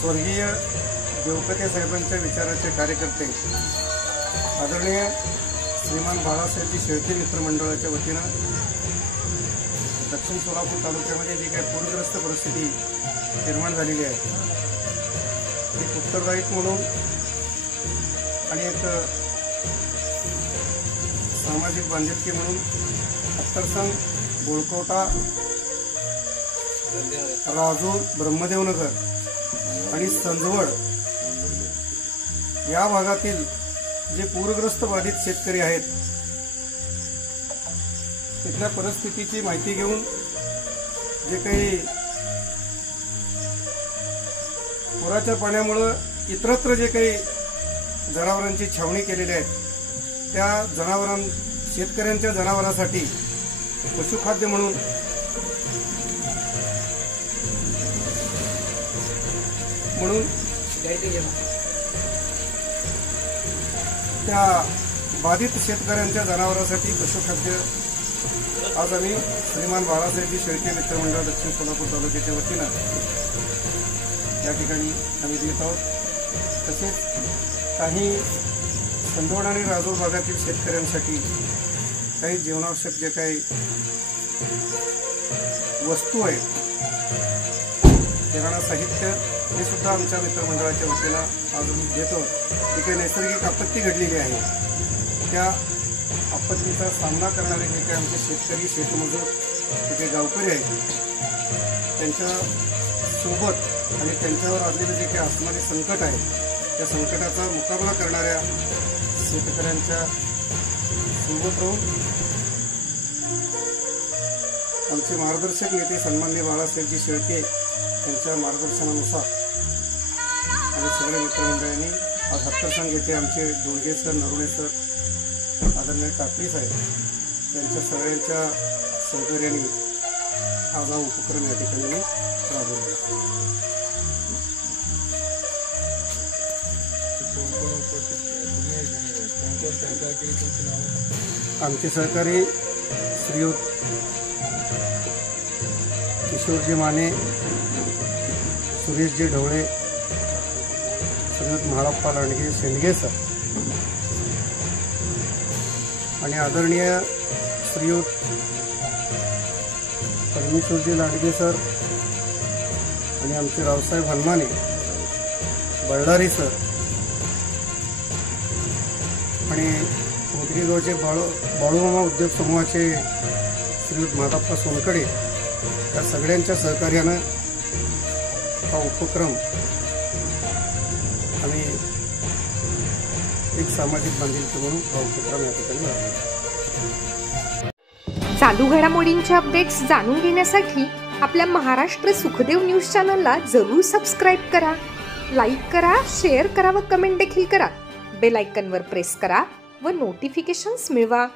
स्वर्गीय देवकते साहेबांच्या विचाराचे कार्यकर्ते आदरणीय श्रीमान बाळासाहेबजी शेळके मित्रमंडळाच्या वतीनं दक्षिण सोलापूर तालुक्यामध्ये जी काही पूरग्रस्त परिस्थिती निर्माण झालेली आहे ती उत्तरदायित्व म्हणून आणि एक सामाजिक बांधिलकी म्हणून अत्तरसंग, बोळकोटा, राजूर, ब्रह्मदेवनगर आणि संजवड या भागातील जे पूरग्रस्त बाधित शेतकरी आहेत तिथल्या परिस्थितीची माहिती घेऊन जे काही पुराच्या पाण्यामुळे इतरत्र जे काही जनावरांची छावणी केलेली आहेत त्या शेतकऱ्यांच्या जनावरांसाठी पशुखाद्य म्हणून त्या बाधित शेतकऱ्यांच्या जनावरांसाठी पशुखाद्य आज आम्ही श्रीमान बाळासाहेबजी शेळके मित्रमंडळ दक्षिण सोलापूर तालुक्याच्या वतीनं या ठिकाणी आम्ही देत आहोत। तसेच काही संजवड आणि राजूर भागातील शेतकऱ्यांसाठी काही जीवनावश्यक जे काही वस्तू आहेत, किराणा साहित्य, हे सुद्धा आमच्या मित्रमंडळाच्या वतीनं आज आम्ही देतो। जी काही नैसर्गिक आपत्ती घडलेली आहे त्या आपत्तीचा सामना करणारे जे काही आमचे शेतकरी, शेतमजूर, जे काही गावकरी आहेत त्यांच्या सोबत आणि त्यांच्यावर आलेले जे काही असणारे संकट आहे त्या संकटाचा मुकाबला करणाऱ्या शेतकऱ्यांच्या सोबत राहून आमचे मार्गदर्शक नेते सन्माननीय बाळासाहेबजी शेळके यांच्या मार्गदर्शनानुसार आणि सगळ्या मित्रमंडळांनी आज हत्तरसंग येथे आमचे डोंगे सर, नरुणे सर, आदरणीय टाकळी साहेब यांच्या सगळ्यांच्या सहकार्याने आज हा उपक्रम या ठिकाणी राबवला। आमचे सहकारी श्रीयुत किशोरजी माने, सुरेशजी ढवळे, श्रीयुत म्हाळप्पा लांडगे शेंडगे सर आणि आदरणीय श्रीयुत परमेश्वरजी लांडगे सर आणि आमचे रावसाहेब हनुमाने, बळदारी सर आणि उदगीरगावचे बाळूमामा उद्योग समूहाचे श्रीयुत माधप्पा सोनकडे या सगळ्यांच्या सहकार्यानं हा उपक्रम आम्ही एक सामाजिक बांधिलकी म्हणून हा उपक्रम या ठिकाणी राबवला। चालू घडामोडींचे अपडेट्स जाणून घेण्यासाठी आपल्या महाराष्ट्र सुखदेव न्यूज चॅनलला जरूर सबस्क्राईब करा, लाईक करा, शेअर करा व कमेंट देखील करा। बेल आयकॉनवर प्रेस करा व नोटिफिकेशन्स मिळवा।